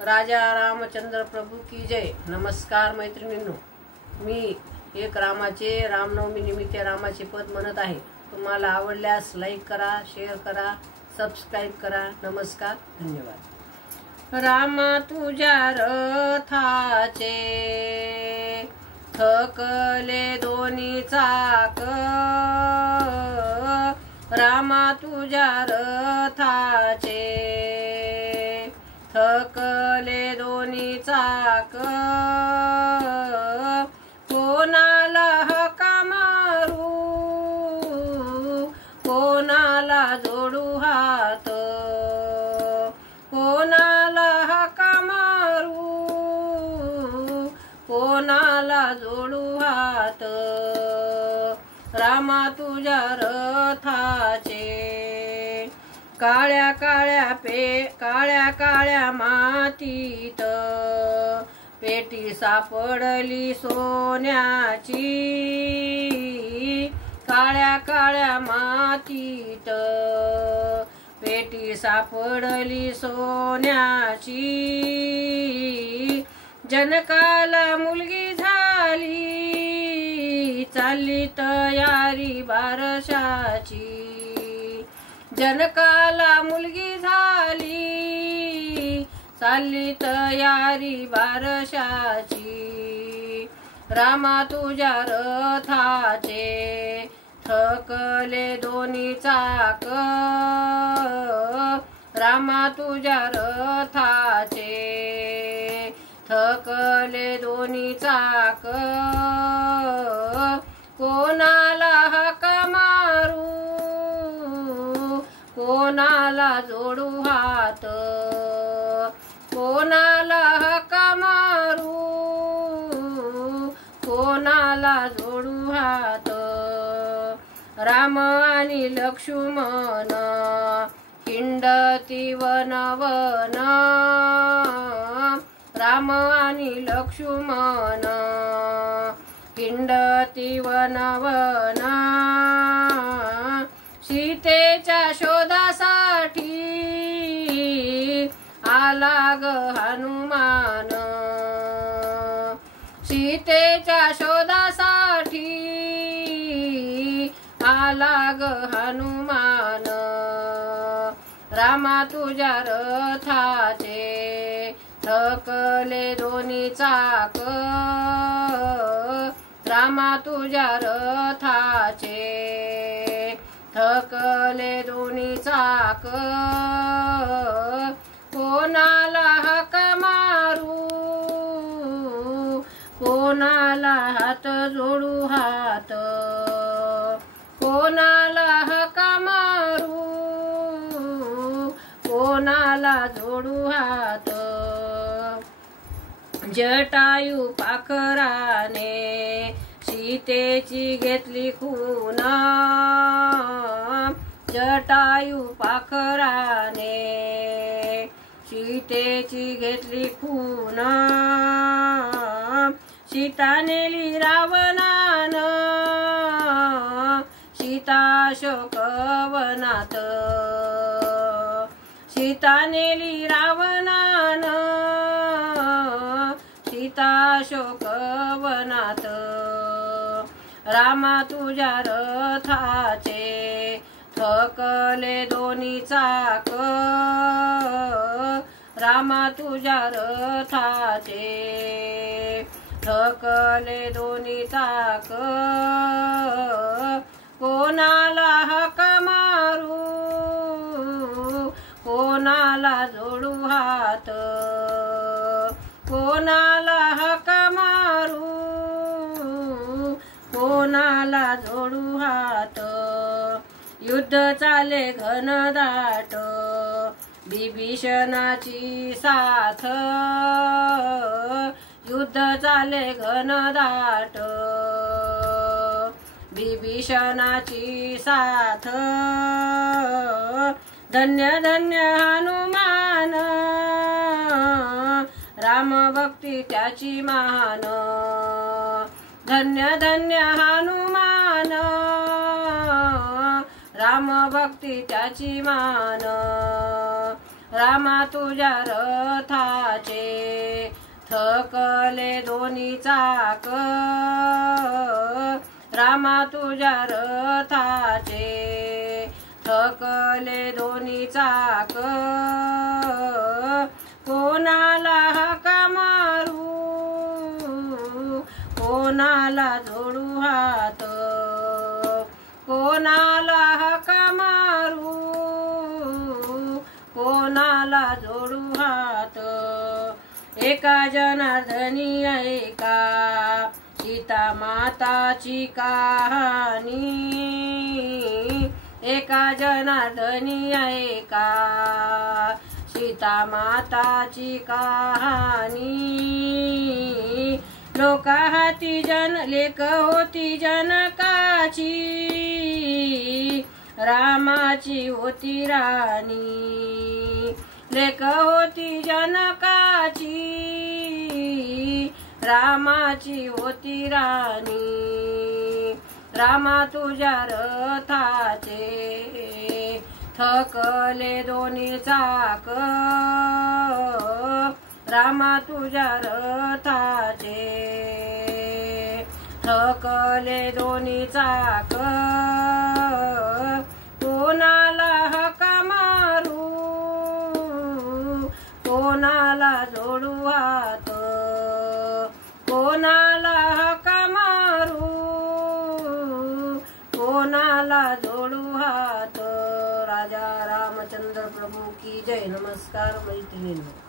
राजा रामचंद्र प्रभू की जय। नमस्कार मैत्रिणींनो, मी एक रामनवमी निमित्त रामाचे पद म्हणत आहे। तुम्हाला आवडल्यास लाईक करा, शेअर करा, सबस्क्राईब करा। नमस्कार, धन्यवाद। रामा तुझ्या रथाचे थकले दोन्ही चाक, रामा तुझ्या रथाचे थकले दोन्ही चाक, कोणाला हका मारू, कोणाला जोडू हात, कोणाला हका मारू, कोणाला जोडू हात, रामा तुझ्या रथाचे काळ्या काळ्या मातीत पेटी सापडली सोन्याची, काळ्या मातीत पेटी सापडली सोन्याची, जनकाला मुलगी झाली, चालली तयारी बारशाची, जनकाला मुलगी झाली, चालली तयारी बारशाची, रामा तुझ्या रथाचे थकले दोन्ही चाक, रामा तुझ्या रथाचे थकले दोन्ही चाक, कोणाला हका मारू, कोणाला जोडू हात, कोणाला हका मारू, कोणाला जोडू हात, राम आणि लक्ष्मण हिंडती वनवन, राम आणि लक्ष्मण हिंडती वनवन, सीतेच्या शोधासाठी आला ग हनुमान, सीतेच्या शोधासाठी आला ग हनुमान, रामा तुझ्या रथाचे थकले दोन्ही चाक, रामा तुझ्या रथाचे थकले दोन्ही चाक, कोणाला हका मारू, कोणाला हात जोडू हात, कोणाला हका मारू, कोणाला जोडू हात, जटायू पाखराने सीतेची घेतली खून, जटायू पाखराने सीतेची घेतली खून, सीता नेली रावणान, सीता शोकवनात, सीता नेली रावणान, सीता शोकवनात, रामा तुझ्या रथाचे थकले दोन्ही चाक, रामा तुझ्या रथाचे थकले दोन्ही चाक, कोणाला हका मारू, कोणाला जोडू हात, कोणाला हका मारू, कोणाला जोडू हात, युद्ध चाले घनदाट विभीषणाची साथ, युद्ध चाले घनदाट विभीषणाची साथ, धन्य धन्य हनुमान, राम भक्ती त्याची महान, धन्य धन्य हनुमान, राम भक्ती त्याची मान, रामा तुझ्या रथाचे थकले दोन्ही चाक, रामा तुझ्या रथाचे थकले दोन्ही चाक, कोणाला हाका मारू कोणाला जोडू हात, कोणाला हाका मारू कोणाला जोडू हात, एका जनार्दनी ऐका सीता माताची कहाणी, एका जनार्दनी ऐका सीता माताची कहाणी, लोका हाती लेक होती जनकाची, रामाची होती राणी, लेक होती जनकाची, रामाची होती राणी, रामा तुझ्या रथाचे थकले दोन्ही चाक, रामा तुझ्या रथाचे थकले दोन्ही चाक, कोणाला हाका मारू कोणाला जोडू हात, कोणाला हाका मारू कोणाला जोडू हात। राजा रामचंद्र प्रभू की जय। नमस्कार मैत्रिणींनो।